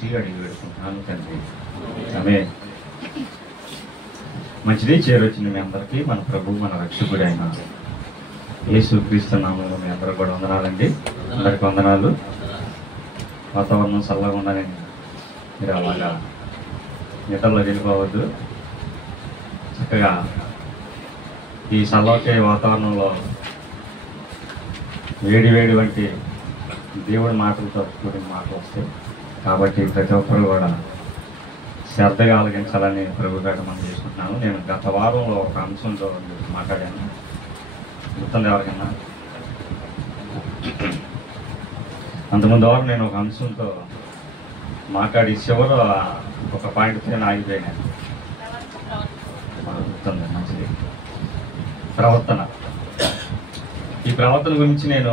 నామముంచి అడిగి పెడుకుంటున్నాను తండ్రి. ఆమేన్. మంచిది. చేరొచ్చింది మీ అందరికీ మన ప్రభు మన రక్షకుడు అయిన యేసుక్రీస్తు నామములో మీ అందరూ కూడా వందనాలండి. అందరికి వందనాలు. వాతావరణం చల్లగా ఉండని మీరు అలాగా నిద్రలో వెళ్ళిపోవద్దు. చక్కగా ఈ చల్లటి వాతావరణంలో వేడి వంటి దేవుడి మాటలతో కూడిన మాటలు వస్తాయి. కాబట్టి ప్రతి ఒక్కరు కూడా శ్రద్ధగా ఆలకించాలని ప్రభు పేట మనం చేసుకుంటున్నాను. నేను గత వారంలో ఒక అంశంతో మాట్లాడాను, గుర్తుంది ఎవరికన్నా? అంతకుముందు వారం నేను ఒక అంశంతో మాట్లాడి చివరి ఒక పాయింట్తో నేను ఆగిపోయాను. గుర్తుంది, మంచిది. ప్రవర్తన. ఈ ప్రవర్తన గురించి నేను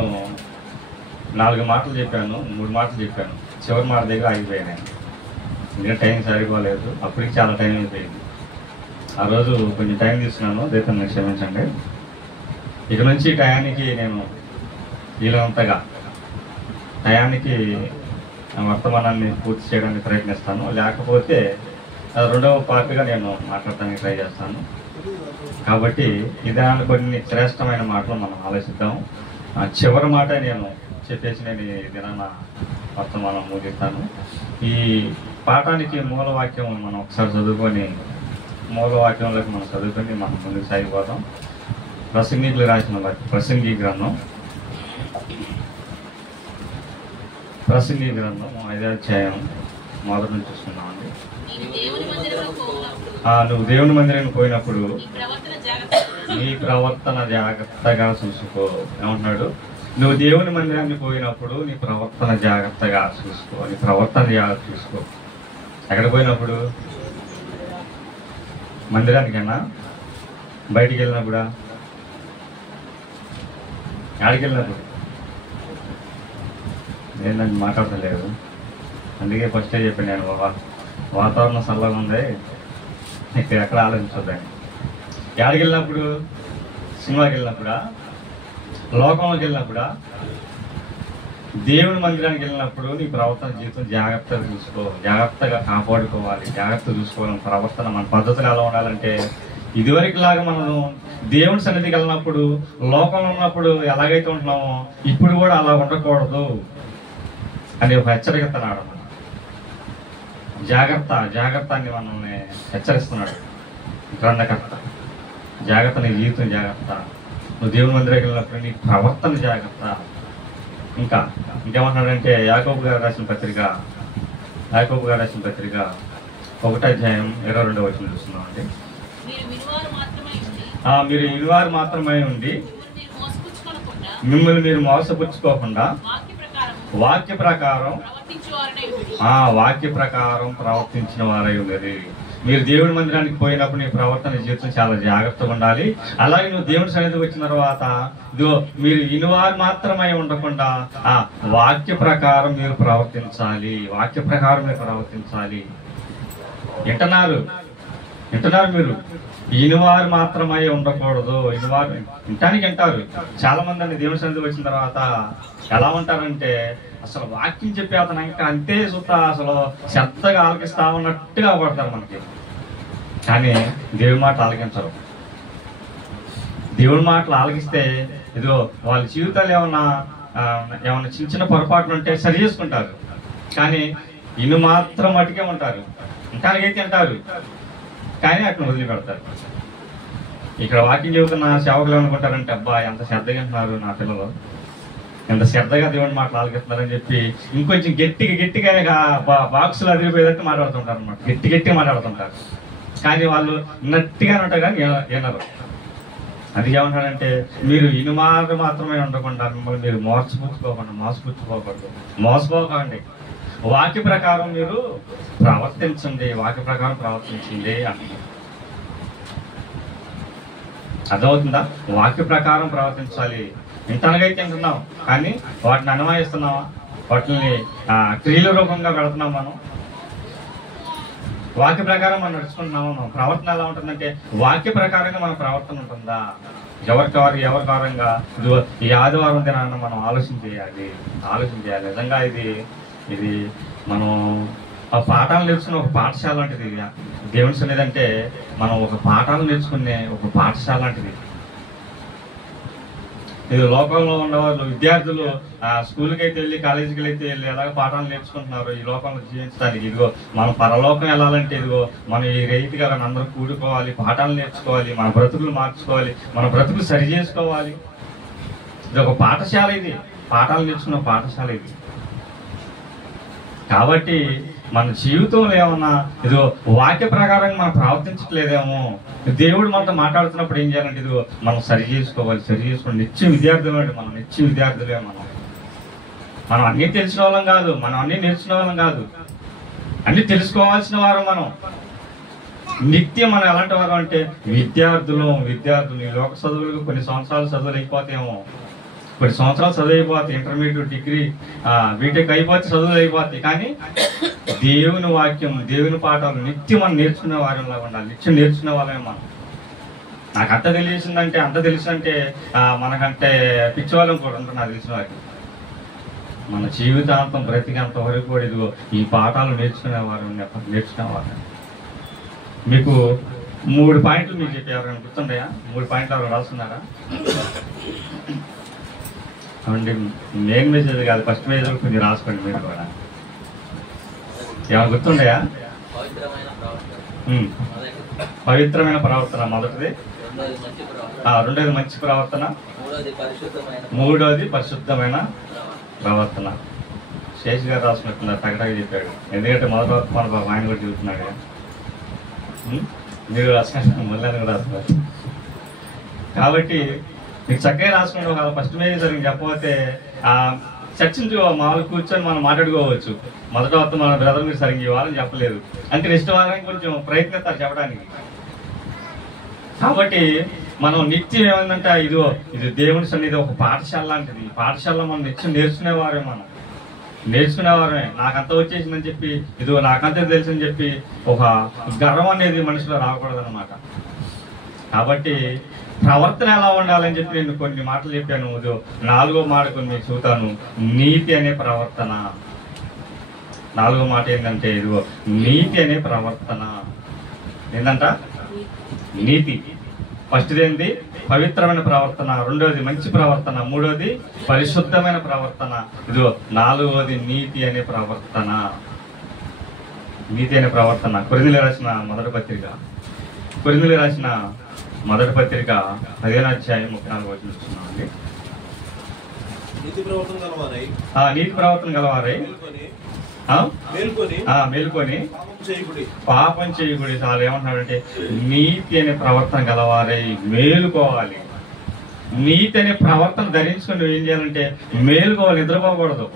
4 మాటలు చెప్పాను, 3 మాటలు చెప్పాను. చివరి మాట దగ్గర ఆగిపోయాను. ఇంకా టైం సరిపోలేదు, అప్పటికి చాలా టైం అయిపోయింది. ఆ రోజు కొంచెం టైం తీసుకున్నాను, దేశాన్ని క్షమించండి. ఇక నుంచి టయానికి నేను వీలంతగా టయానికి వర్తమానాన్ని పూర్తి చేయడానికి ప్రయత్నిస్తాను. లేకపోతే రెండవ పార్ట్గా నేను మాట్లాడటానికి ట్రై చేస్తాను. కాబట్టి ఇదాన్ని కొన్ని శ్రేష్టమైన మాటలు మనం ఆలోచిద్దాం. చివరి మాట నేను చెప్పేసి నేను ఈ దినాన వర్తమానం ముగిస్తాను. ఈ పాఠానికి మూలవాక్యం మనం ఒకసారి చదువుకొని మూలవాక్యంలోకి మనం చదువుకొని మనం ముందుకు సాగిపోతాం. ప్రసంగికులు రాసిన ప్రసంగి గ్రంథం 5వ అధ్యాయం మొదటి నుంచి చూస్తున్నామండి. నువ్వు దేవుని మందిరానికి పోయినప్పుడు నీ ప్రవర్తన జాగ్రత్తగా చూసుకో. ఏమంటున్నాడు? నువ్వు దేవుని మందిరానికి పోయినప్పుడు నీ ప్రవర్తన జాగ్రత్తగా చూసుకో. నీ ప్రవర్తన జాగ్రత్త చూసుకో. ఎక్కడ పోయినప్పుడు? మందిరానికైనా? బయటికి వెళ్ళినప్పుడా? ఎక్కడికి వెళ్ళినప్పుడు? నేను మాట్లాడతలేదు, అందుకే ఫస్టే చెప్పాను నేను. వాతావరణం చల్లగా ఉంది, ఇక్కడ ఎక్కడ ఆలోచించొద్దని. ఎక్కడికి వెళ్ళినప్పుడు? సినిమాకి వెళ్ళినప్పుడా? లోకంలోకి వెళ్ళినప్పుడా? దేవుని మందిరానికి వెళ్ళినప్పుడు నీ ప్రవర్తన జీవితం జాగ్రత్తగా చూసుకో, జాగ్రత్తగా కాపాడుకోవాలి, జాగ్రత్తగా చూసుకోవాలి. ప్రవర్తన మన పద్ధతులు ఎలా ఉండాలంటే, ఇదివరకు లాగా మనం దేవుని సన్నిధికి వెళ్ళినప్పుడు లోకంలో ఉన్నప్పుడు ఎలాగైతే ఉంటున్నామో ఇప్పుడు కూడా అలా ఉండకూడదు అని ఒక హెచ్చరికతనాడు. మనం జాగ్రత్త అని మనల్ని హెచ్చరిస్తున్నాడు గ్రంథకర్త. జాగ్రత్త, నీ జీవితం జాగ్రత్త. నువ్వు దేవుని మందిరానికి వెళ్ళినప్పుడు నీ ప్రవర్తన జాగ్రత్త. ఇంకేమంటున్నాడంటే యాకోబు గారు రాసిన పత్రిక 1వ అధ్యాయం 22వ వచనం చూస్తున్నామండి. మీరు వినివారు మాత్రమే ఉండి మిమ్మల్ని మీరు మోసపుచ్చుకోకుండా వాక్య ప్రకారం ప్రవర్తించిన వారై ఉన్నది. మీరు దేవుడి మందిరానికి పోయినప్పుడు నీ ప్రవర్తన జీవితం చాలా జాగ్రత్తగా ఉండాలి. అలాగే నువ్వు దేవుడి సన్నిధికి వచ్చిన తర్వాత మీరు వినివారు మాత్రమే ఉండకుండా వాక్య ప్రకారం మీరు ప్రవర్తించాలి. వింటున్నారు మీరు? వినివారు మాత్రమే ఉండకూడదు. వినటానికి వింటారు. చాలా మంది అండి దేవుని సన్నిధికి వచ్చిన తర్వాత ఎలా ఉంటారంటే, అసలు వాక్యం చెప్పే అతను ఇంకా అంతే అసలు శ్రద్ధగా ఆలకిస్తా ఉన్నట్టుగా పడతారు మనకి. కానీ దేవుడి మాట ఆలకించరు. దేవుడి మాటలు ఆలకిస్తే ఇదిగో వాళ్ళ జీవితాలు ఏమన్నా చిన్న పొరపాట్లు ఉంటే సరి చేసుకుంటారు. కానీ ఇన్ని మాత్రం మటుకే ఉంటారు. ఇంకానికైతే అంటారు కానీ అట్లా వదిలిపెడతారు. ఇక్కడ వాక్యం చెబుతున్న సేవకులు ఏమనుకుంటారంటే, అబ్బా ఎంత శ్రద్ధగా ఉంటున్నారు నా పిల్లలు, ఎంత శ్రద్ధగా దేవుని మాటలు ఆలకిస్తున్నారని చెప్పి ఇంకొంచెం గట్టిగా బాక్సులు అదిరిపోయేటట్టు మాట్లాడుతుంటారు అన్నమాట. గట్టిగా మాట్లాడుతుంటారు. కానీ వాళ్ళు నట్టిగానే ఉంటారు కానీ వినరు. అది ఏమంటారంటే, మీరు ఇనుమారు మాత్రమే ఉండకుండా మిమ్మల్ని మీరు మోసపోకండి. వాక్య ప్రకారం మీరు ప్రవర్తించండి అంటున్నారు. అర్థమవుతుందా? వాక్య ప్రకారం ప్రవర్తించాలి. ఇంతనగైతే వింటున్నాం కానీ వాటిని అనుమానిస్తున్నావా? వాటిని క్రియల రూపంగా పెడుతున్నాం. మనం వాక్య ప్రకారం మనం నడుచుకుంటున్నాము. మన ప్రవర్తన ఎలా ఉంటుందంటే, వాక్య ప్రకారంగా మన ప్రవర్తన ఉంటుందా? ఎవరి కారంగా ఈ ఆదివారం దినాన్ని మనం ఆలోచన చేయాలి. నిజంగా ఇది మనం ఆ పాఠాలు నేర్చుకునే ఒక పాఠశాల లాంటిది దేవుని సన్నిధి అంటే. మనం ఒక పాఠాలు నేర్చుకునే ఒక పాఠశాల లాంటిది. ఇది లోకంలో ఉన్నవాళ్ళు విద్యార్థులు స్కూల్కి అయితే వెళ్ళి కాలేజీకి అయితే వెళ్ళి ఎలాగ పాఠాలు నేర్చుకుంటున్నారు ఈ లోకంలో జీవించడానికి. ఇదిగో మనం పరలోకం వెళ్ళాలంటే ఇదిగో మనం ఈ రీతిగా అందరూ కూడుకోవాలి, పాఠాలు నేర్చుకోవాలి, మన బ్రతుకులు మార్చుకోవాలి, మన బ్రతుకులు సరి చేసుకోవాలి. ఇది ఒక పాఠశాల, ఇది పాఠాలు నేర్చుకున్న పాఠశాల ఇది. కాబట్టి మన జీవితంలో ఏమన్నా ఇదిగో వాక్య ప్రకారంగా మనం ప్రవర్తించట్లేదేమో, దేవుడు మనతో మాట్లాడుతున్నప్పుడు ఏం చేయాలంటే ఇదిగో మనం సరి చేసుకొని నిత్య విద్యార్థులు అంటే మనం నిత్య విద్యార్థులే. మనం అన్నీ తెలిసిన వాళ్ళం కాదు, మనం అన్నీ నేర్చుకునే వాళ్ళం కాదు, అన్నీ తెలుసుకోవాల్సిన వారు మనం. నిత్యం మనం ఎలాంటి వారు అంటే విద్యార్థులు. ఈ లోక చదువులకు కొన్ని సంవత్సరాలు చదువులు అయిపోతాయేమో, కొన్ని సంవత్సరాలు చదువు అయిపోతాయి, ఇంటర్మీడియట్, డిగ్రీ, బీటెక్ అయిపోతే చదువులు అయిపోతాయి. కానీ దేవుని వాక్యం, దేవుని పాఠాలు నిత్యం మనం నేర్చుకునే వారిలాగా ఉండాలి, నిత్యం నేర్చుకునే వాళ్ళమే మనం. నాకు అంత తెలిసిందంటే మనకంటే పిచ్చివాళ్ళం కూడా ఉంటారు నాకు తెలిసిన వారికి. మన జీవితాంతం బ్రతికేంత వరకు కూడా ఇదిగో ఈ పాఠాలు నేర్చుకునేవారు. మీకు 3 పాయింట్లు మీకు చెప్పారు గుర్తుండయా? 3 పాయింట్లు ఎవరు రాస్తున్నారా? అవునండి, మెయిన్ మెసేజ్ కాదు, ఫస్ట్ మెసేజ్ కొంచెం రాసుకోండి మీరు కూడా. ఏమైనా గుర్తుండయా? పవిత్రమైన ప్రవర్తన మొదటిది, రెండోది మంచి ప్రవర్తన, మూడోది పరిశుద్ధమైన ప్రవర్తన. శేష్ గారు రాసుకున్నట్టున్నారు, తగటగా చెప్పాడు. ఎందుకంటే మొదటి మన ఆయన కూడా చెబుతున్నాడు. మీరు రాసుకున్నారు, మళ్ళీ కూడా రాసుకున్నారు. కాబట్టి మీకు చక్కగా రాసుకుంటే ఒక ఫస్ట్ మేజర్ సరిగ్గా చెప్పకపోతే చర్చించు మామూలు కూర్చొని మనం మాట్లాడుకోవచ్చు. మొదట వద్ద మన బ్రదర్ మీరు సరిగ్గా ఇవ్వాలని చెప్పలేదు అంటే నెక్స్ట్ వారానికి కొంచెం ప్రయత్నిస్తారు చెప్పడానికి. కాబట్టి మనం నిత్యం ఏమైందంటే ఇది దేవుని సన్నిధి ఒక పాఠశాల లాంటిది. ఈ పాఠశాలలో మనం నిత్యం నేర్చుకునేవారమే. నాకంత వచ్చేసిందని చెప్పి నాకంతే తెలుసని చెప్పి ఒక గర్వం అనేది మనిషిలో రాకూడదు అనమాట. కాబట్టి ప్రవర్తన ఎలా ఉండాలని చెప్పి నేను కొన్ని మాటలు చెప్పాను. 4వ మాట కొన్ని మీకు చూతాను. నీతి అనే ప్రవర్తన. 4వ మాట ఏంటంటే నీతి అనే ప్రవర్తన. ఏంటంట? నీతి. ఫస్ట్ది ఏంటి? పవిత్రమైన ప్రవర్తన, రెండోది మంచి ప్రవర్తన, మూడోది పరిశుద్ధమైన ప్రవర్తన, 4వది నీతి అనే ప్రవర్తన. కొరింథీయులకు రాసిన మొదటి పత్రిక 15వ అధ్యాయం 34వ వచనం చూస్తున్నామండి. నీతి ప్రవర్తన గలవారై మేల్కొని పాపం చేయకూడదు. చాలా ఏమంటున్నాడంటే నీతి అనే ప్రవర్తన గలవారై మేలుకోవాలి. నీతి అనే ప్రవర్తన ధరించుకొని నువ్వు ఏం చేయాలంటే మేలుకోవాలి, నిద్రపోకూడదు.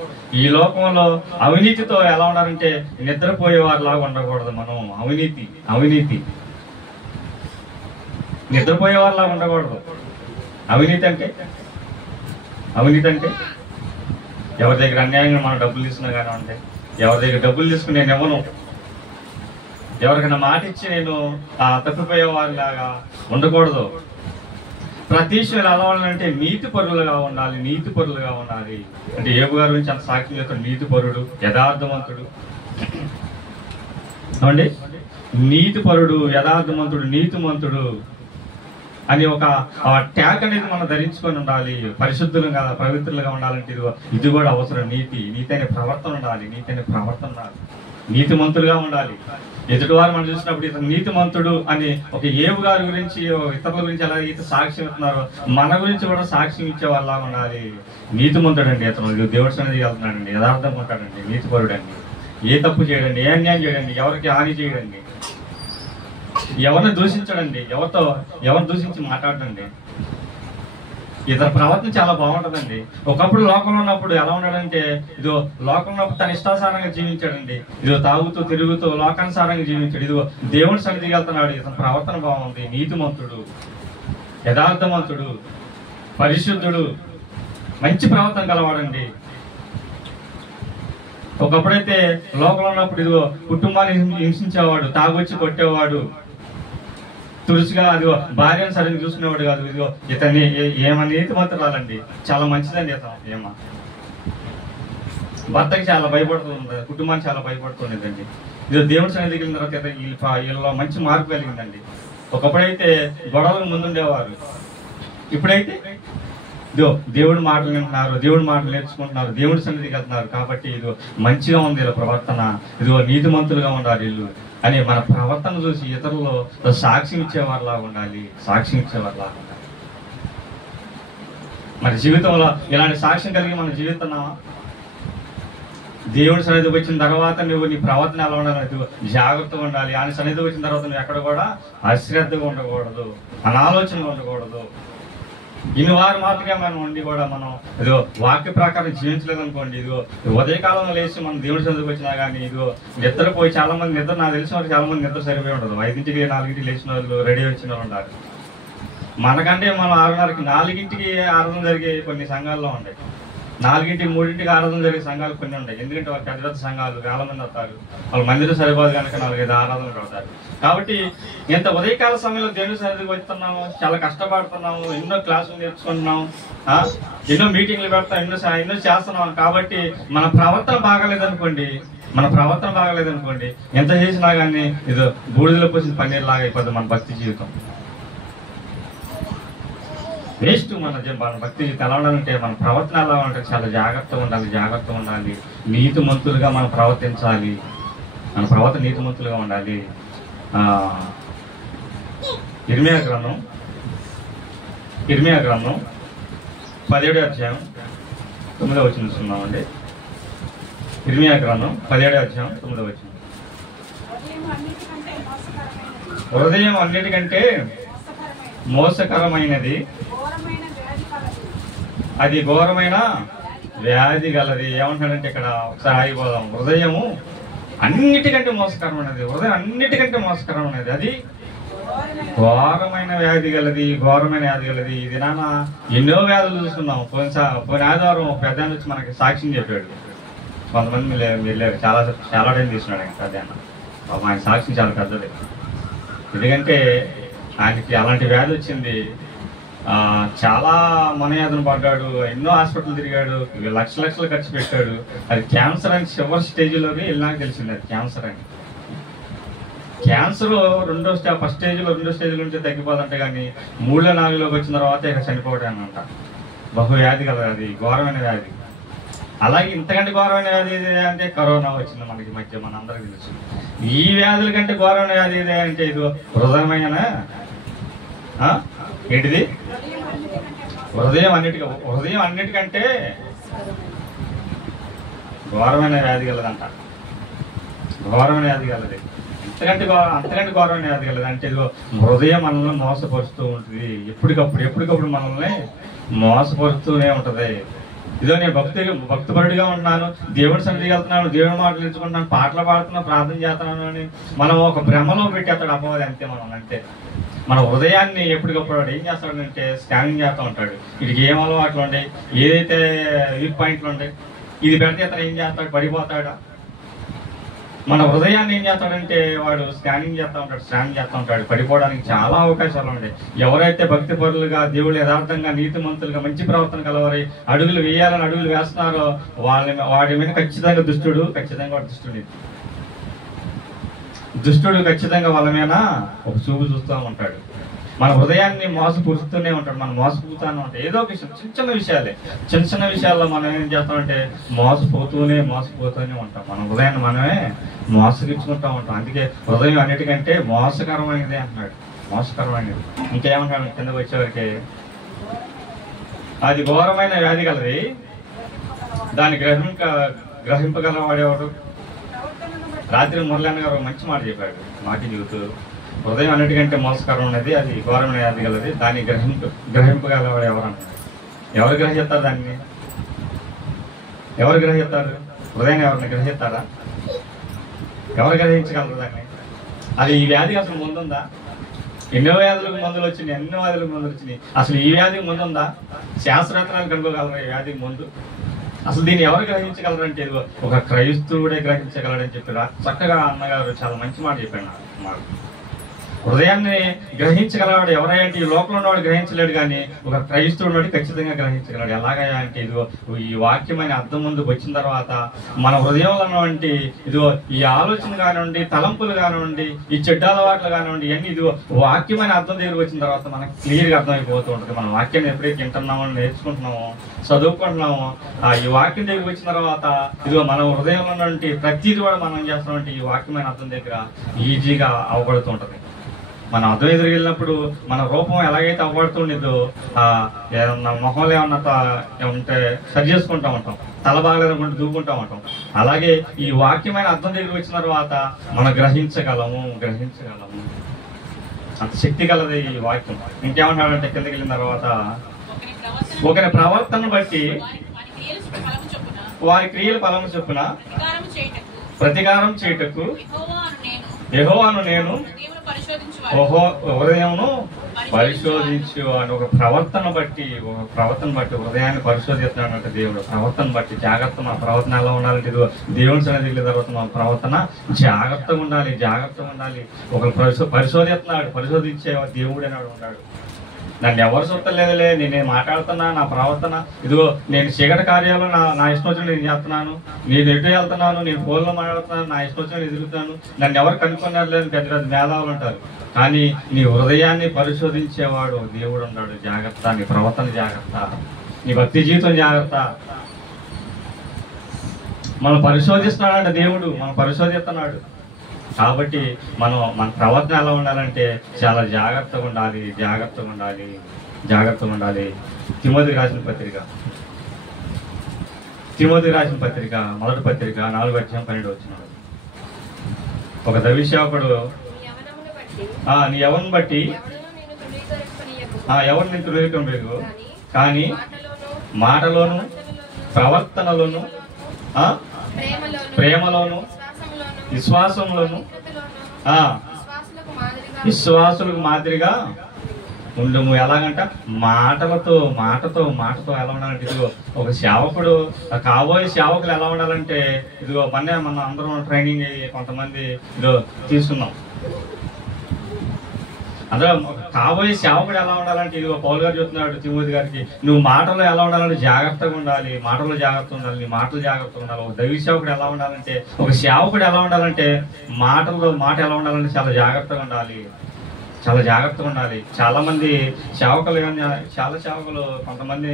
ఈ లోకంలో అవినీతితో ఎలా ఉండాలంటే నిద్రపోయేవారిలాగా ఉండకూడదు. మనం అవినీతి నిద్రపోయేవారిలాగా ఉండకూడదు. అవినీతి అంటే ఎవరి దగ్గర అన్యాయంగా మనం డబ్బులు తీసుకున్నా కానీ ఉంటే, ఎవరి దగ్గర డబ్బులు తీసుకుని నేను ఇవ్వను, ఎవరికైనా మాట ఇచ్చి నేను తప్పిపోయేవారిలాగా ఉండకూడదు. ప్రతి విషయంలో ఎలా ఉండాలంటే నీతి పరులుగా ఉండాలి. అంటే ఏబు గారి గురించి అంత సాక్ష్యం చేస్తాడు. నీతిపరుడు, యథార్థవంతుడు. ఏమండి? నీతిపరుడు, యథార్థవంతుడు, నీతిమంతుడు అని ఒక ట్యాగ్ అనేది మనం ధరించుకొని ఉండాలి. పరిశుద్ధులుగా పవిత్రులుగా ఉండాలంటే ఇది కూడా అవసరం. నీతి అనే ప్రవర్తన ఉండాలి. నీతిమంతులుగా ఉండాలి. ఎదుటివారు మనం చూసినప్పుడు ఇతను నీతిమంతుడు అని ఒక ఏబు గారి గురించి ఇతరుల గురించి ఎలా అయితే సాక్ష్యం ఇస్తున్నారో మన గురించి కూడా సాక్ష్యం ఇచ్చే వాళ్ళ ఉండాలి. నీతిమంతుడు అండి ఇతను దేవుడి సన్నిధికి వెళ్తున్నాడండి, యథార్థంగా ఉంటాడండి, నీతిపరుడు అండి, ఏ తప్పు చేయడండి, ఏ అన్యాయం చేయడండి, ఎవరికి హాని చేయడండి, ఎవరిని దూషించడండి, ఎవరిని దూషించి మాట్లాడండి. ఇతర ప్రవర్తన చాలా బాగుంటుందండి. ఒకప్పుడు లోకంలో ఉన్నప్పుడు ఎలా ఉన్నాడంటే లోకంలో ఉన్నప్పుడు తన ఇష్టానుసారంగా జీవించాడండి. తాగుతూ తిరుగుతూ లోకానుసారంగా జీవించాడు. దేవుని సన్నిధికి వెళ్తున్నాడు. ఇతని ప్రవర్తన బాగుంది. నీతిమంతుడు, యథార్థవంతుడు, పరిశుద్ధుడు, మంచి ప్రవర్తన కలవాడండి. ఒకప్పుడైతే లోకంలో ఉన్నప్పుడు కుటుంబాన్ని హింసించేవాడు, తాగొచ్చి కొట్టేవాడు, తులసిగా భార్యను సరిగ్గా చూసుకునేవాడు కాదు. ఇతన్ని ఏమని నీతిమంతురాలండి, చాలా మంచిదండి. ఇతను భర్తకి చాలా భయపడుతుంది, కుటుంబానికి చాలా భయపడుతుండేదండి. ఇది దేవుడి సన్నిధికి వెళ్ళిన తర్వాత వీళ్ళలో మంచి మార్పు కలిగిందండి. ఒకప్పుడైతే గొడవలకు ముందుండేవారు, ఇప్పుడైతే ఇదో దేవుడి మాటలు వింటున్నారు, దేవుడి మాటలు నేర్చుకుంటున్నారు, దేవుడి సన్నిధికి వెళ్తున్నారు. కాబట్టి ఇదో మంచిగా ఉంది వీళ్ళ ప్రవర్తన, ఇదిగో నీతిమంతులుగా ఉండాలి వీళ్ళు అని మన ప్రవర్తన చూసి ఇతరులు సాక్ష్యం ఇచ్చేవారిలా ఉండాలి, సాక్ష్యం ఇచ్చేవారిలా ఉండాలి. మన జీవితంలో ఇలాంటి సాక్ష్యం కలిగి మన జీవిస్తున్నామా? దేవుడి సన్నిధికి వచ్చిన తర్వాత నువ్వు నీ ప్రవర్తన ఎలా ఉండాలి, జాగ్రత్తగా ఉండాలి. ఆయన సన్నిధికి వచ్చిన తర్వాత నువ్వు ఎక్కడ కూడా అశ్రద్ధగా ఉండకూడదు, అనాలోచనగా ఉండకూడదు. ఇన్ని వారు మాత్రమే మనం ఉండి కూడా మనం ఇదిగో వాక్య ప్రకారం జీవించలేదు అనుకోండి, ఇదిగో ఉదయకాలంలో లేచి మనం దేవుడి సన్నిధికి వచ్చినా కానీ ఇదిగో నిద్రపోయి చాలా మంది నిద్ర, నాకు తెలిసిన వారు చాలా మంది నిద్ర సరిపోయి ఉండదు. 5ంటికి 4ంటికి లేచిన వాళ్ళు, రెడీ వచ్చిన వాళ్ళు ఉంటారు. మనకంటే మనం 6:30కి 4ంటికి ఆరాధన జరిగే కొన్ని సంఘాల్లో ఉంటాయి, 4ంటికి 3ంటికి ఆరాధన జరిగే సంఘాలు కొన్ని ఉంటాయి. ఎందుకంటే వాళ్ళు పెద్ద పెద్ద సంఘాలు వేల మంది వస్తారు, వాళ్ళ మందిరం సరిపోదు కనుక 4-5 ఆరాధనలు పెడతారు. కాబట్టి ఇంత ఉదయకాల సమయంలో దేవుని సన్నిధికి వస్తున్నాము, చాలా కష్టపడుతున్నాము, ఎన్నో క్లాసులు నేర్చుకుంటున్నాము, ఎన్నో మీటింగ్లు పెడతాం, ఎన్నో చేస్తున్నాం. కాబట్టి మన ప్రవర్తన బాగాలేదనుకోండి, ఎంత చేసినా కానీ ఏదో బూడిదలో పోసిన పన్నీర్ లాగా అయిపోతుంది మన భక్తి జీవితం, వేస్ట్. మన భక్తి జీవితం ఎలా ఉండాలంటే మన ప్రవర్తన ఎలా ఉంటే చాలా జాగ్రత్తగా ఉండాలి, నీతిమంతులుగా మనం ప్రవర్తించాలి, మన ప్రవర్తన నీతిమంతులుగా ఉండాలి. ఇర్మియా గ్రంథం 17వ అధ్యాయం 9వ వచనం చూస్తున్నామండి. ఇర్మియా గ్రంథం 17వ అధ్యాయం 9వ వచనం. హృదయం అన్నిటికంటే మోసకరమైనది, అది ఘోరమైన వ్యాధి గలది. ఏమంటాడంటే ఇక్కడ ఒకసారి ఆగిపోదాం. హృదయము అన్నిటికంటే మోసకరమైనది, అది ఘోరమైన వ్యాధి గలది. ఇది నాన్న ఎన్నో వ్యాధులు చూస్తున్నాం. పోయిన ఆదివారం పెద్ద వచ్చి మనకి సాక్ష్యం చెప్పాడు. కొంతమంది వెళ్ళారు, చాలా టైం తీసుకున్నాడు ఆయన పెద్ద. ఆయన సాక్ష్యం చాలా పెద్దది, ఎందుకంటే ఆయనకి అలాంటి వ్యాధి వచ్చింది. చాలా మనయాదన పడ్డాడు, ఎన్నో హాస్పిటల్ తిరిగాడు, లక్షలు ఖర్చు పెట్టాడు. అది క్యాన్సర్ అని చివరి స్టేజ్లోకి వెళ్ళినాక తెలిసింది అది క్యాన్సర్ అని. క్యాన్సర్ ఫస్ట్ స్టేజ్లో 2వ స్టేజ్ నుంచి తగ్గిపోదంటే కానీ 3-4లోకి వచ్చిన తర్వాత ఇక చనిపోవడం అంట. బహు వ్యాధి కదా, అది ఘోరమైన వ్యాధి. అలాగే ఇంతకంటే ఘోరమైన వ్యాధి ఏదే అంటే కరోనా వచ్చింది మనకి మధ్య, మన అందరికీ తెలుసు. ఈ వ్యాధుల కంటే ఘోరమైన వ్యాధి ఏదే అంటే ఇది హృదయమైన ఏంటిది? హృదయం అన్నిటికంటే ఘోరమైన వ్యాధి గలదంట. అంతకంటే ఘోరమైన వ్యాధి గలది అంటే ఇదిగో హృదయం మనల్ని మోసపరుస్తూ ఉంటుంది. ఎప్పటికప్పుడు మనల్ని మోసపరుస్తూనే ఉంటది. ఇదో నేను భక్తిపరుడిగా ఉంటున్నాను, దేవుడి సన్నిధికి వెళ్తున్నాను, దేవుడి మాటలు నేర్చుకుంటున్నాను, పాటలు పాడుతున్నాను, ప్రార్థన చేస్తున్నాను అని మనం ఒక భ్రమలో పెట్టేస్తాడు అపవాది. అంతే మన హృదయాన్ని ఎప్పటికప్పుడు ఏం చేస్తాడంటే స్కానింగ్ చేస్తూ ఉంటాడు. వీడికి ఏం అలవాట్లు ఉంటాయి, ఏదైతే వీక్ పాయింట్లు ఉంటాయి, ఇది పెడితే అతను ఏం చేస్తాడు, పడిపోతాడా? మన హృదయాన్ని ఏం చేస్తాడంటే వాడు స్కానింగ్ చేస్తూ ఉంటాడు, పడిపోవడానికి చాలా అవకాశాలు ఉంటాయి. ఎవరైతే భక్తి పరులుగా, దేవుడు యథార్థంగా, నీతిమంతులుగా, మంచి ప్రవర్తన కలవారి అడుగులు వేస్తున్నారో వాడి మీద ఖచ్చితంగా దుష్టుడు ఖచ్చితంగా వాళ్ళ మీద ఒక చూపు చూస్తూ ఉంటాడు. మన హృదయాన్ని మోసపరుస్తూనే ఉంటాడు, మనం మోసపోతూనే ఉంటాం. ఏదో ఒక చిన్న విషయాల్లో మనం ఏం చేస్తామంటే మోసపోతూనే ఉంటాం. మన హృదయాన్ని మనమే మోసగించుకుంటూ ఉంటాం. అందుకే హృదయం అన్నిటికంటే మోసకరమైనది అంటున్నాడు, మోసకరమైనది. ఇంకేమంటాడు కిందకు వచ్చేవరకే, అది ఘోరమైన వ్యాధి గలది, దాన్ని గ్రహింపగలవాడేవాడు. రాత్రి మురళన్న గారు మంచి మాట చెప్పాడు, మాటి చెబుతూ హృదయం అన్నిటికంటే మోసకరం ఉన్నది, అది ఘోరమైన వ్యాధి గలది, దాన్ని గ్రహింపగలవాడు ఎవరన్నాడు. ఎవరు గ్రహిస్తారు దాన్ని? హృదయాన్ని ఎవరిని గ్రహిస్తారా? ఎవరు గ్రహించగలరు దాన్ని? అది ఈ వ్యాధికి అసలు ముందుందా? ఎన్నో వ్యాధులకు మందులు వచ్చినాయి, అసలు ఈ వ్యాధికి ముందుందా? శాస్త్రవేత్తలు కనుక్కోగలరు ఈ వ్యాధికి ముందు? అసలు దీన్ని ఎవరు గ్రహించగలరు అంటే ఒక క్రైస్తవుడే గ్రహించగలడని చెప్పారు. చక్కగా అన్నగారు చాలా మంచి మాట చెప్పాడు నాకు. హృదయాన్ని గ్రహించగలవాడు ఎవరైనా ఈ లోకంలో ఉన్నవాడు గ్రహించలేడు, కానీ ఒక క్రైస్తవుడు ఖచ్చితంగా గ్రహించగలడు. ఎలాగా అంటే ఇదిగో ఈ వాక్యమైన అర్థం ముందుకు వచ్చిన తర్వాత మన హృదయంలో ఉన్నటువంటి ఇదిగో ఈ ఆలోచన కానివ్వండి, తలంపులు కానివ్వండి, ఈ చెడ్డ అలవాట్లు కానివ్వండి, ఇవన్నీ ఇదిగో వాక్యమైన అర్థం దగ్గరికి వచ్చిన తర్వాత మనకు క్లియర్గా అర్థమైపోతూ ఉంటుంది. మనం వాక్యాన్ని ఎప్పుడైతే వింటున్నామో, నేర్చుకుంటున్నామో, చదువుకుంటున్నామో, ఈ వాక్యం దగ్గరికి వచ్చిన తర్వాత ఇదిగో మన హృదయంలో ఉన్నటువంటి ప్రతిదీ కూడా మనం చేస్తున్నటువంటి ఈ వాక్యమైన అర్థం దగ్గర ఈజీగా అవబడుతూ ఉంటుంది. మనం అర్థం ఎదురు వెళ్ళినప్పుడు మన రూపం ఎలాగైతే అవ్వబడుతుండేదో ఏమన్నా మొహంలో ఏమన్నా ఉంటే సరి చేసుకుంటూ ఉంటాం, తల బాగలేదనుకుంటే దూకుంటూ ఉంటాం. అలాగే ఈ వాక్యమైన అర్థం దగ్గరికి వచ్చిన తర్వాత మనం గ్రహించగలము. అంత శక్తి కలది ఈ వాక్యం. ఇంకేమన్నాడంటే కిందకి వెళ్ళిన తర్వాత ఒకరి ప్రవర్తన బట్టి వారి క్రియల ఫలము చొప్పున ప్రతికారం చేయుటకు యెహోవాను నేను హృదయమును పరిశోధించేవాడు. ఒక ప్రవర్తన బట్టి హృదయాన్ని పరిశోధిస్తున్నాడంటే దేవుడు. ప్రవర్తన బట్టి జాగ్రత్త. మన ప్రవర్తన ఎలా ఉండాలంటే ఇదిగో దేవుని సన్నిధికి వెళ్ళిన తర్వాత మన ప్రవర్తన జాగ్రత్తగా ఉండాలి. ఒకరు పరిశోధిస్తున్నాడు, పరిశోధించే దేవుడు అనేవాడు ఉన్నాడు. నన్ను ఎవరు చూడలేదులే, నేను మాట్లాడుతున్నా, నా ప్రవర్తన ఇదిగో నేను చీకటి కార్యాలు నా ఇష్టం వచ్చిన నేను చేస్తున్నాను, నేను ఎటు వెళ్తున్నాను, నేను ఫోన్లో మాట్లాడుతున్నాను, నా ఇష్టం వచ్చిన ఎదుగుతాను, నన్ను ఎవరు కనుక్కున్నారు లేదు, పెద్ద పెద్ద మేధావులు ఉంటారు. కానీ నీ హృదయాన్ని పరిశోధించేవాడు దేవుడు ఉన్నాడు. జాగ్రత్త, నీ ప్రవర్తన జాగ్రత్త, నీ భక్తి జీవితం జాగ్రత్త. మనం పరిశోధిస్తున్నాడంటే దేవుడు మనం పరిశోధిస్తున్నాడు. కాబట్టి మన ప్రవర్తన ఎలా ఉండాలంటే చాలా జాగ్రత్తగా ఉండాలి. తిమోతికి రాసిన పత్రిక మొదటి పత్రిక 4:12 ఒక దైవసేవకుడు నీ యవ్వనం బట్టి ఎవరిని ధృవీకరింపకు, కానీ మాటలోను ప్రవర్తనలోను ప్రేమలోను విశ్వాసంలోను విశ్వాసులకు మాదిరిగా ఉండము. ఎలాగంట మాటతో ఎలా ఉండాలంటే ఇదిగో ఒక సేవకుడు, కాబోయే సేవకులు ఎలా ఉండాలంటే ఇదిగో మనం అందరం ట్రైనింగ్ అయ్యి కొంతమంది ఇదిగో తీసుకున్నాం. అందులో కాబోయే సేవకుడు ఎలా ఉండాలంటే ఇదిగో పౌలు గారు చెప్తున్నాడు తిమోతి గారికి, నువ్వు మాటలో ఎలా ఉండాలంటే జాగ్రత్తగా ఉండాలి, నీ మాటలు జాగ్రత్తగా ఉండాలి. ఒక దైవ సేవకుడు ఎలా ఉండాలంటే, ఒక సేవకుడు ఎలా ఉండాలంటే మాట ఎలా ఉండాలంటే చాలా జాగ్రత్తగా ఉండాలి. చాలా మంది సేవకులు కొంతమంది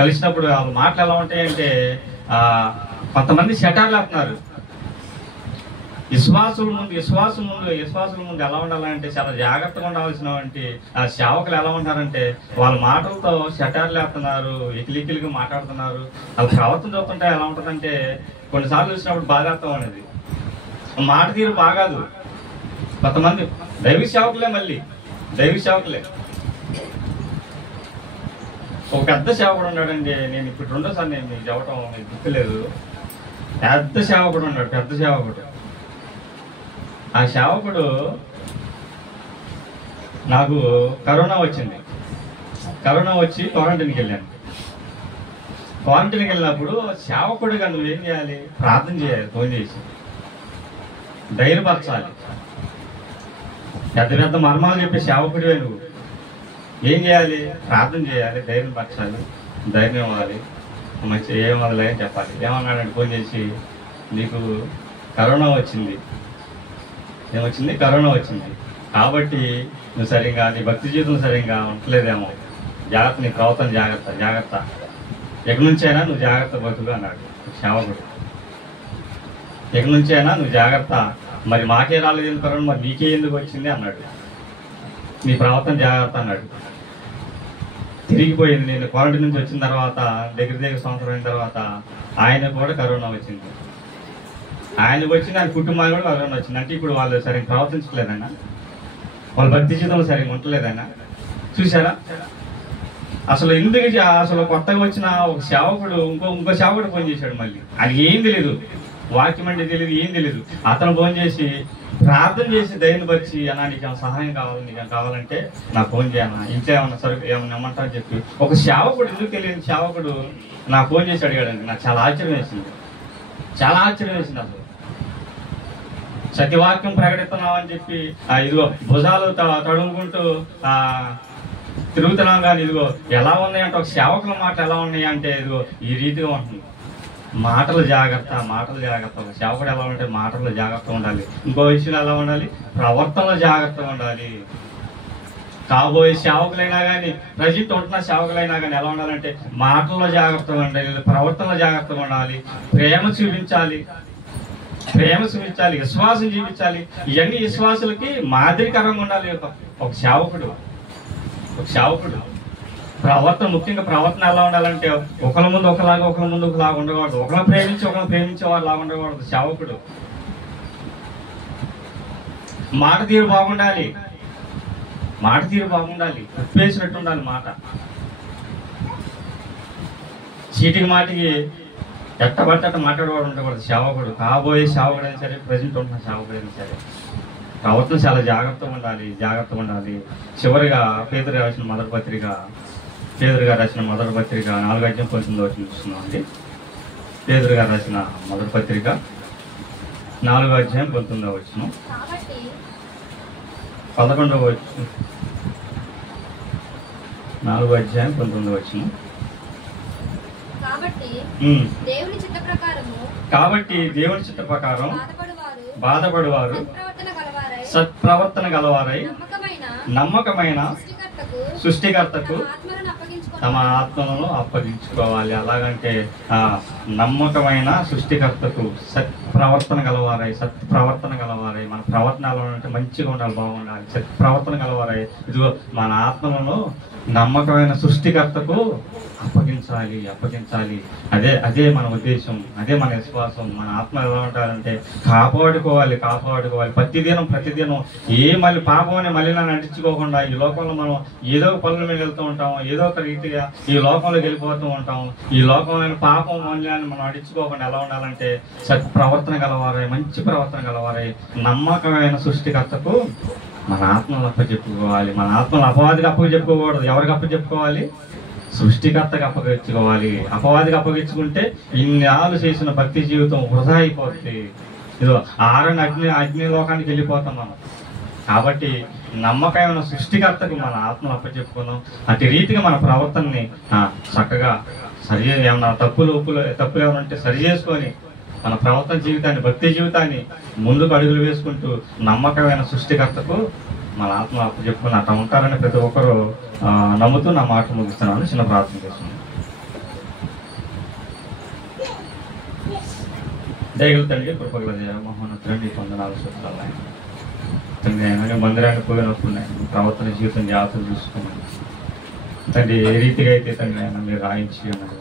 కలిసినప్పుడు వాళ్ళ మాటలు ఎలా ఉంటాయంటే కొంతమంది సెటార్లు వేస్తున్నారు. విశ్వాసుల ముందు ఎలా ఉండాలంటే చాలా జాగ్రత్తగా ఉండాల్సినటువంటి ఆ సేవకులు ఎలా ఉంటారంటే వాళ్ళ మాటలతో సెటార్లు వేస్తున్నారు, ఎకిలికిలికి మాట్లాడుతున్నారు. వాళ్ళ ప్రవర్తన చూస్తుంటే ఎలా ఉంటుందంటే కొన్నిసార్లు చూసినప్పుడు బాధాత్వం అనేది మాట తీరు బాగాదు. కొంతమంది దైవ సేవకులే ఒక పెద్ద సేవకుడు ఉన్నాడండి. నేను ఇప్పుడు రెండోసారి నేను మీకు చెప్పడం మీకు గుర్తులేదు. పెద్ద సేవకుడు ఆ సేవకుడు నాకు కరోనా వచ్చి క్వారంటైన్కి వెళ్ళినప్పుడు సేవకుడిగా నువ్వేం చేయాలి? ప్రార్థన చేయాలి. ఫోన్ చేసి ధైర్యపరచాలి. పెద్ద మర్మాలు చెప్పే సేవకుడివే నువ్వు. ఏం చేయాలి? ప్రార్థన చేయాలి, ధైర్యపరచాలి, ధైర్యం ఇవ్వాలి, మంచి ఏం వదలే అని చెప్పాలి. ఏమన్నాడంటే ఫోన్ చేసి, నీకు కరోనా వచ్చింది కాబట్టి నువ్వు సరిగ్గా నీ భక్తి జీవితం సరిగ్గా ఉండలేదేమో, జాగ్రత్త, నీ ప్రవర్తన జాగ్రత్త, ఎక్కడి నుంచైనా నువ్వు జాగ్రత్త బతుకు అన్నాడు సేవకుడు. ఎక్కడి నుంచైనా నువ్వు జాగ్రత్త, మరి మాకే రాలేదు ఎందుకు కరోనా, మరి నీకే ఎందుకు వచ్చింది అన్నాడు. నీ ప్రవర్తన జాగ్రత్త అన్నాడు. తిరిగిపోయింది. నేను క్వారంటైన్ నుంచి వచ్చిన తర్వాత దగ్గర సంవత్సరం అయిన తర్వాత ఆయన కూడా కరోనా వచ్చింది. ఆయనకు వచ్చింది, ఆయన కుటుంబానికి కూడా కరోనా వచ్చింది. అంటే ఇప్పుడు వాళ్ళు సరిగ్గా ప్రవర్తించలేదైనా, వాళ్ళ భక్తి జీవితంలో సరిగ్గా ఉండలేదైనా. చూసారా? అసలు కొత్తగా వచ్చిన ఒక సేవకుడు ఇంకో సేవకుడు ఫోన్ చేశాడు. మళ్ళీ అది ఏం తెలియదు, వాక్యం అంటే తెలియదు, ఏం తెలియదు. అతను ఫోన్ చేసి ప్రార్థన చేసి ధైర్యపరిచి, అన్నా నీకు సహాయం కావాలంటే నాకు ఫోన్ చేయన్నా, ఇంట్లో ఏమన్నా సరుకు ఏమన్నా ఇమ్మంటారని చెప్పి ఒక సేవకుడు, ఎందుకు తెలియని సేవకుడు నాకు ఫోన్ చేసి అడిగాడండి. నాకు చాలా ఆశ్చర్యం వేసింది. అసలు సత్యవాక్యం ప్రకటిస్తున్నాం అని చెప్పి ఇదిగో భుజాలు తడుముకుంటూ తిరుగుతున్నాం. కానీ ఇదిగో ఎలా ఉన్నాయంటే ఒక సేవకుల మాటలు ఎలా ఉన్నాయి అంటే ఇదిగో ఈ రీతిగా ఉంటుంది. మాటలు జాగ్రత్త, మాటలు జాగ్రత్త. ఒక సేవకుడు ఎలా ఉంటే మాటల్లో జాగ్రత్త ఉండాలి. ఇంకో విషయంలో ఎలా ఉండాలి, ప్రవర్తనలో జాగ్రత్తగా ఉండాలి. కాబోయే సేవకులైనా కానీ, ప్రజెంట్ ఉంటున్న సేవకులైనా కానీ ఎలా ఉండాలంటే మాటల్లో జాగ్రత్తగా ఉండాలి, ప్రవర్తనలో జాగ్రత్తగా ఉండాలి, ప్రేమ చూపించాలి, విశ్వాసం చూపించాలి. ఇవన్నీ విశ్వాసులకి మాదిరికరంగా ఉండాలి. ఒక సేవకుడు ప్రవర్తన, ముఖ్యంగా ప్రవర్తన ఎలా ఉండాలంటే ఒకరి ముందు ఒకలాగా ఉండకూడదు. ఒకరిని ప్రేమించేవారు లాగా ఉండకూడదు. సేవకుడు మాట తీరు బాగుండాలి, ఉప్పేసినట్టు ఉండాలి మాట. చీటికి మాటికి ఎట్టబట్టట మాట్లాడేవాడు ఉండకూడదు సేవకుడు. కాబోయే సేవకుడు అయినా సరే, ప్రజెంట్ ఉంటున్న సేవకుడు అయినా సరే ప్రవర్తన చాలా జాగ్రత్తగా ఉండాలి. చివరిగా పేతురు రాసిన మొదటి పత్రిక 4:19 చూస్తున్నాం అండి. పేతురు గారు రాసిన మొదటి పత్రిక 4:19 4:19 కాబట్టి దేవుని చిత్త ప్రకారం బాధపడువారు సత్ప్రవర్తన గలవారై నమ్మకమైన సృష్టికర్తకు తమ ఆత్మలను అప్పగించుకోవాలి. అలాగంటే నమ్మకమైన సృష్టికర్తకు సత్ప్రవర్తన గలవారై మన ప్రవర్తన ఎలా ఉంటే మంచిగా ఉండాలి, బాగుండాలి. సత్ప్రవర్తన గలవారై ఇదిగో మన ఆత్మలను నమ్మకమైన సృష్టికర్తకు అప్పగించాలి. అదే మన ఉద్దేశం, అదే మన విశ్వాసం. మన ఆత్మ ఎలా ఉండాలంటే కాపాడుకోవాలి. ప్రతిదినం మళ్ళీ పాపం అనే మళ్ళీ నటించుకోకుండా ఈ లోకంలో మనం ఏదో ఒక పనుల మీద వెళ్తూ ఉంటాం, ఏదో ఒక రీతిగా ఈ లోకంలోకి వెళ్ళిపోతూ ఉంటాం. ఈ లోకంలో పాపం మళ్ళీ మనం నటించుకోకుండా ఎలా ఉండాలంటే సత్ప్రవర్తన గలవారై, మంచి ప్రవర్తన గలవారై నమ్మకమైన సృష్టికర్తకు మన ఆత్మను అప్పచెప్పుకోవాలి. మన ఆత్మను అపవాదికి అప్పచెప్పుకోకూడదు. ఎవరికి అప్పచెప్పుకోవాలి? సృష్టికర్తకు అప్పగించుకోవాలి. అపవాదికి అప్పగించుకుంటే ఇన్నాళ్ళు చేసిన భక్తి జీవితం వృధా అయిపోతుంది. ఇదో ఆరని అగ్ని లోకానికి వెళ్ళిపోతాం మనం. కాబట్టి నమ్మకమైన సృష్టికర్తకు మన ఆత్మను అప్పచెప్పుకుందాం. అటు రీతిగా మన ప్రవర్తనని చక్కగా ఏమన్నా తప్పులు ఏమైనా ఉంటే సరి చేసుకొని మన ప్రవర్తన జీవితాన్ని, భక్తి జీవితాన్ని ముందుకు అడుగులు వేసుకుంటూ నమ్మకమైన సృష్టికర్తకు మన ఆత్మ అప్పచెప్పుకుని అట్లా ఉంటారని ప్రతి ఒక్కరూ నమ్ముతూ నా మాట ముగిస్తున్నాను. చిన్న ప్రార్థన చేస్తున్నాను. దయగల తండ్రి, కృపగల మహోన్నతులండి, వందనాలు స్తోత్రాలు ఆయన. తండ్రి ఆయన మందిరాన్ని పోయినప్పుడు ప్రవర్తన జీవితం జాగ్రత్తలు చూసుకున్నాను తండ్రి. ఏ రీతిగా అయితే తండ్రి ఆయన మీరు రాయించి అన్నారు